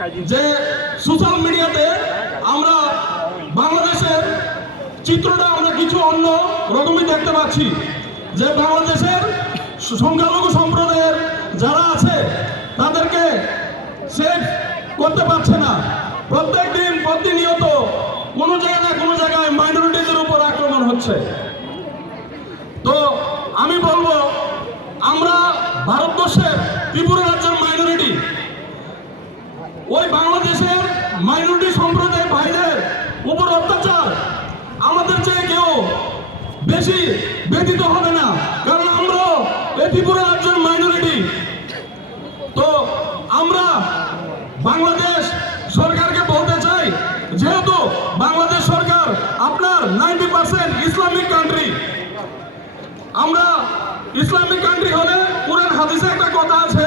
যে সোশ্যাল মিডিয়াতে আমরা বাংলাদেশের চিত্রটা আমরা কিছু অন্য রকমই দেখতে পাচ্ছি, যে বাংলাদেশের সংখ্যালঘু সম্প্রদায়ের যারা আছে তাদেরকে সেফ করতে পারছে না। প্রত্যেক দিন প্রতিনিয়ত কোনো জায়গায় না কোনো জায়গায় মাইনরিটিদের উপর আক্রমণ হচ্ছে। তো আমি বলবো, আমরা ভারতবর্ষের ত্রিপুরা রাজ্যের মাইনরিটি, ওই বাংলাদেশের মাইনরিটি সম্প্রদায় ভাইদের উপর অত্যাচার আমাদের চেয়ে কেউ বেশি ব্যতীত হবে না, কারণ আমরা এই ত্রিপুরা রাজ্যের মাইনরিটি। তো আমরা বাংলাদেশ সরকারকে বলতে চাই, যেহেতু বাংলাদেশ সরকার আপনার 90% ইসলামিক কান্ট্রি, আমরা ইসলামিক কান্ট্রি হলে কোরআন হাদিসে একটা কথা আছে,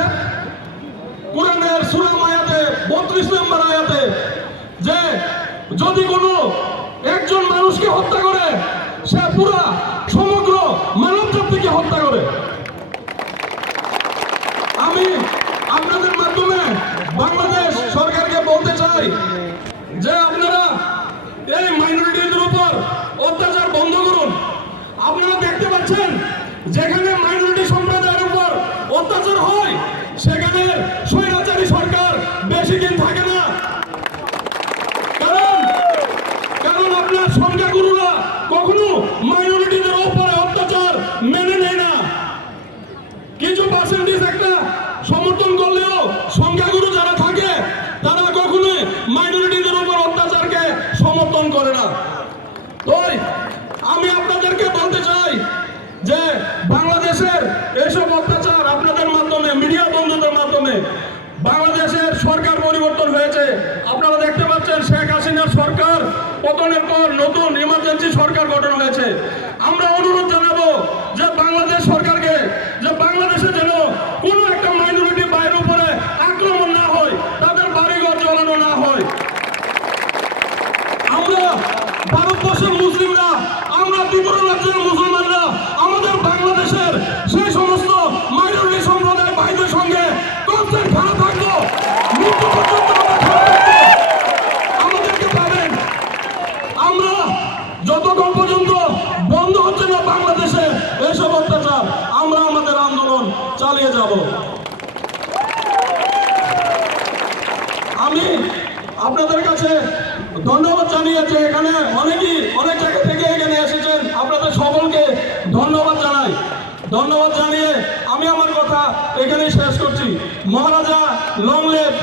কোরআনের সূরা আয়াতে 32 নম্বর আয়াতে, যে যদি কোনো একজন মানুষকে হত্যা করে সে পুরা সমগ্র মানব জাতিকে হত্যা করে। আমি আপনাদের মাধ্যমে বাংলাদেশ সরকারকে বলতে চাই যে আপনারা এই মাইনরিটিদের উপর অত্যাচার বন্ধ করুন। আপনারা দেখতে পাচ্ছেন যেখানে মাইনরিটি সম্প্রদায়ের উপর অত্যাচার হয় সেখানে স্বৈরাচারী সরকার বেশি দিন থাকে না, কারণ আপনার সংখ্যাগুরুরা কখনো মাইনরিটিদের উপরে অত্যাচার মেনে নেয় না। কিছু পার্সেন্টেজ একটা সমর্থন করলেও সংখ্যাগুরু যারা থাকে তারা কখনোই মাইনরিটিদের উপর অত্যাচারকে সমর্থন করে না। তাই আমি আপনাদেরকে বলতে চাই যে বাংলাদেশের এইসব অত্যাচার আপনাদের মাধ্যমে, মিডিয়া বন্ধুদের মাধ্যমে বাংলাদেশের সরকার পরিবর্তন হয়েছে। আপনারা দেখতে পাচ্ছেন শেখ হাসিনার সরকার পতনের পর নতুন ইমার্জেন্সি সরকার গঠন হয়েছে। আমরা অনুরোধ জানাবো যে বাংলাদেশ সরকারকে, যে বাংলাদেশে যেন কোনো একটা মাইনরিটি বাইরের উপরে আক্রমণ না হয়, তাদের বাড়িঘর জ্বালানো না হয়। আমরা ভারতবর্ষের মুসলিমরা, আমরা ত্রিপুরা রাজ্যের মুসলমানরা আমাদের বাংলাদেশের সেই সমস্ত মাইনরিটি সম্প্রদায় ভাইদের সঙ্গে কনস্ট্যান্ট খারাপ থাকবো, মৃত্যু পর্যন্ত আমরা খারাপ থাকবো। আমাদেরকে পাবেন, আমরা যতক্ষণ পর্যন্ত বন্ধ হচ্ছে না বাংলাদেশে এসব অত্যাচার, আমরা আমাদের আন্দোলন চালিয়ে যাব। আমি আপনাদের কাছে ধন্যবাদ জানিয়েছি, এখানে অনেকেই অনেক জায়গা থেকে এখানে এসেছেন, আপনাদের সকলকে ধন্যবাদ জানাই। ধন্যবাদ জানিয়ে আমি আমার কথা এখানেই শেষ করছি। মহারাজা লং লিভ